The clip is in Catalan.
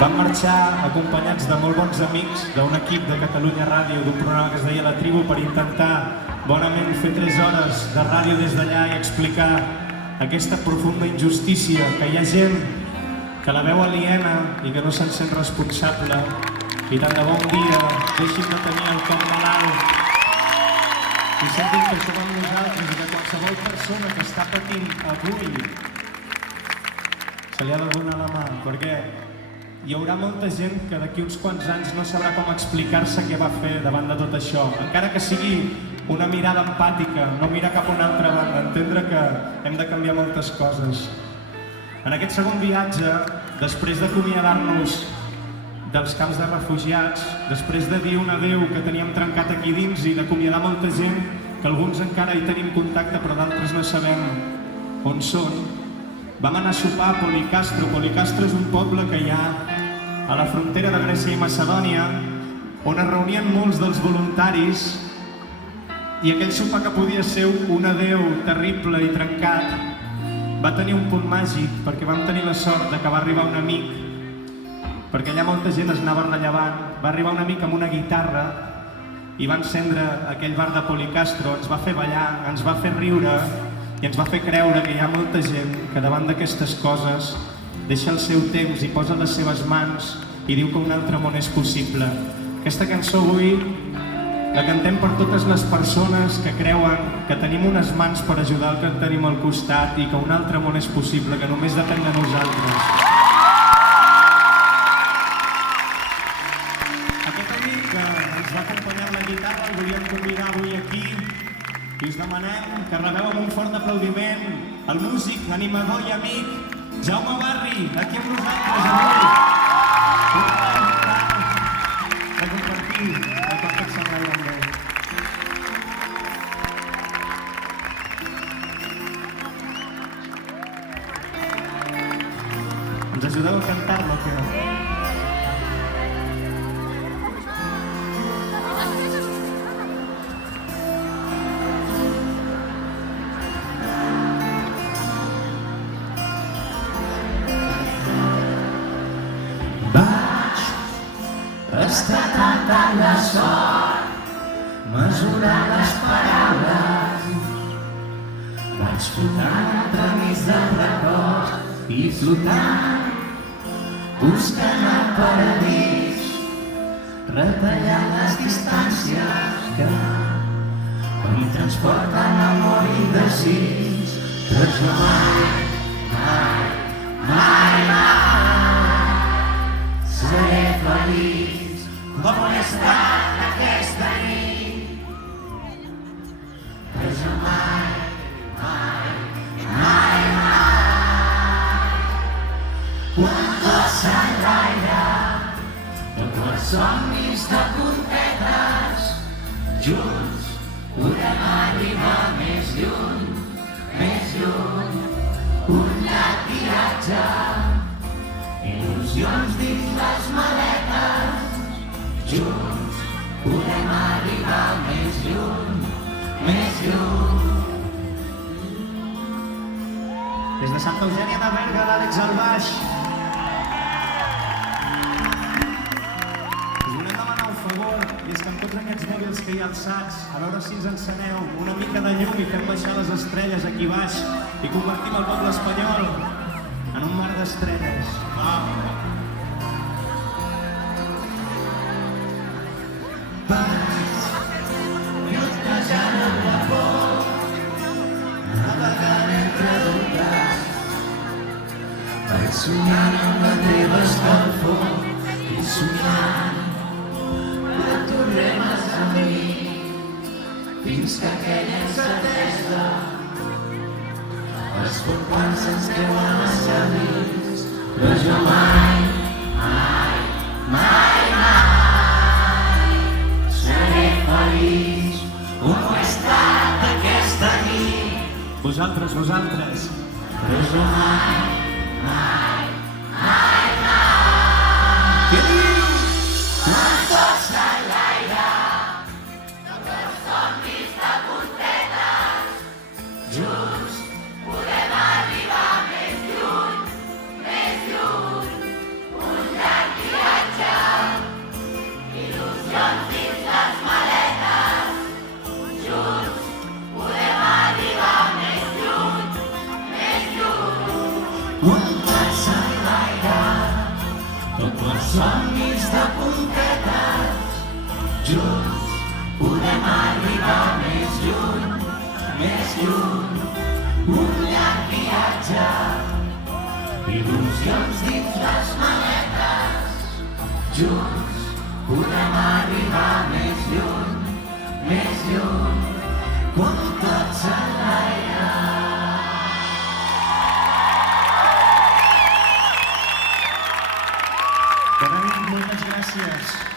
Van marxar acompanyats de molt bons amics d'un equip de Catalunya Ràdio, d'un programa que es deia La Tribu, per intentar bonament fer 3 hores de ràdio des d'allà i explicar aquesta profunda injustícia, que hi ha gent que la veu aliena i que no se'n sent responsable, i tant de bon dia deixin de tenir el cor malalt i sentin que som amb nosaltres i que qualsevol persona que està patint avui se li ha de donar la mà, perquè hi haurà molta gent que d'aquí uns quants anys no sabrà com explicar-se què va fer davant de tot això, encara que sigui una mirada empàtica, no mirar cap a una altra banda, entendre que hem de canviar moltes coses. En aquest segon viatge, després d'acomiadar-nos dels camps de refugiats, després de dir un adéu que teníem trencat aquí dins i d'acomiadar molta gent, que alguns encara hi tenim contacte però d'altres no sabem on són, vam anar a sopar a Policastro. Policastro és un poble que hi ha a la frontera de Grècia i Macedònia, on es reunien molts dels voluntaris, i aquell sopar que podia ser un adéu terrible i trencat va tenir un punt màgic, perquè vam tenir la sort de que va arribar un amic, perquè allà molta gent es anava rellevant. Va arribar un amic amb una guitarra i va encendre aquell bar de Policastro, ens va fer ballar, ens va fer riure i ens va fer creure que hi ha molta gent que davant d'aquestes coses deixa el seu temps i posa les seves mans i diu que un altre món és possible. Aquesta cançó avui la cantem per totes les persones que creuen que tenim unes mans per ajudar el que tenim al costat i que un altre món és possible, que només depèn de nosaltres. Aquest amic que ens va acompanyar amb la guitarra el volíem convidar avui aquí i us demanem que rebeu amb un fort aplaudiment el músic, l'animador i amic Jaume Barri, aquí amb nosaltres avui. De compartir el cop que s'agrada amb ell. Ens ajudeu a cantar-lo, que... Està cantant la sort, mesurar les paraules. Vaig flotant entremig del record i flotant, buscant el paradís, retallant les distàncies que em transporten amor i desig. Però jo mai seré feliç com he estat aquesta nit. Però jo mai quan tot s'enlaira tots els somnis de puntetes, junts podem arribar més lluny, un llarg viatge, il·lusions dins les maletes. Junts podem arribar més lluny. Des de Santa Eugènia de Berga, l'Àlex al baix. Us volem demanar un favor, i és que amb tots aquests mòbils que hi ha alçats, a veure si ens enceneu una mica de llum i fem baixar les estrelles aquí baix i convertim el poble espanyol en un mar d'estrelles. Lluitejant amb la por, navegant entre dubtes, vaig somiant amb la teva escalfor i somiant que tornem a ser amics fins que aquella incertesa es pot quan se'ns creuen massa dins. Però jo mai seré feliç com ho he estat aquesta nit. Vosaltres. Però jo mai. Què dius? Quan tot s'enlaira, tots els somnis de puntetes, junts podem arribar més lluny, un llarg un pas enlaire, tots els somnis de puntetes, junts podem arribar més lluny, un llarg viatge, il·lusions dins les maletes, junts podem arribar més lluny, com tots enlaire. Bona nit, moltes gràcies.